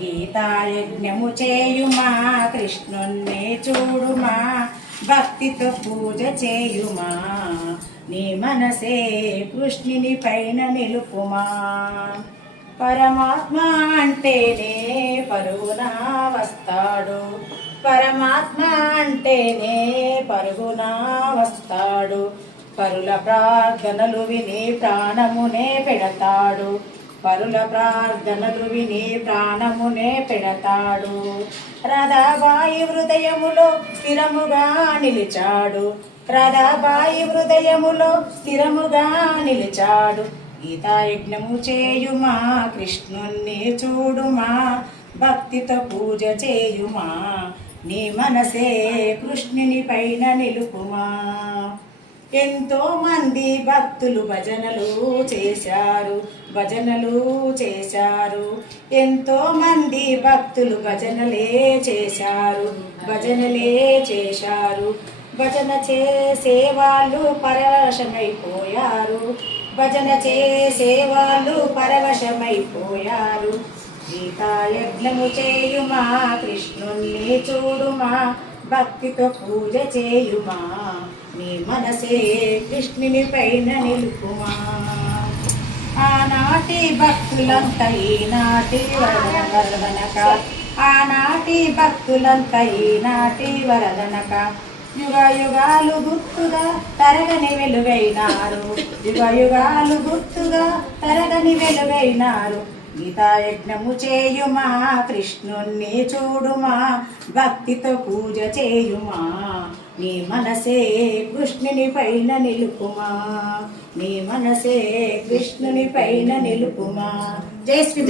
గీతాయజ్ఞము చేయుమా కృష్ణుణ్ణి చూడుమా భక్తితో పూజ చేయుమా నీ మనసే కృష్ణుని పైన నిలుపుమా. పరమాత్మ అంటేనే పరుగున వస్తాడు పరమాత్మ అంటేనే పరుగున వస్తాడు పరుల ప్రార్థనలు విని ప్రాణమునే పెడతాడు. పరుల ప్రార్థనలు విని ప్రాణమునే పెడతాడు. రథాబాయి హృదయములో స్థిరముగా నిలిచాడు. రథాబాయి హృదయములో స్థిరముగా నిలిచాడు. గీతాయజ్ఞము చేయుమా కృష్ణుణ్ణి చూడుమా భక్తితో పూజ చేయుమా నీ మనసే కృష్ణుని పైన నిలుపుమా. ఎంతో మంది భక్తులు భజనలు చేశారు భజనలు చేశారు. ఎంతో మంది భక్తులు భజనలే చేశారు భజనలే చేశారు. భజన చేసే వాళ్ళు పరవశమైపోయారు భజన చేసే వాళ్ళు పరవశమైపోయారు. గీతాయజ్ఞము చేయుమా కృష్ణుణ్ణి చూడుమా భక్తితో పూజ చేయుమా? నీ మనసే కృష్ణుని పైన నిలుపుమా? ఆనాటి భక్తులంత ఈనాటి వరదనక ఆనాటి భక్తులంత ఈనాటి వరదనక యుగ యుగాలు గుర్తుగా తరగని వెలుగైనారు. యుగ యుగాలు గుర్తుగా తరగని వెలుగైనారు. గీతాయజ్ఞము చేయుమా కృష్ణుణ్ణి చూడుమా భక్తితో పూజ చేయుమా? నీ మనసే కృష్ణుని పైన నిలుపుమా? నీ మనసే కృష్ణుని పైన నిలుపుమా? జై శ్రీ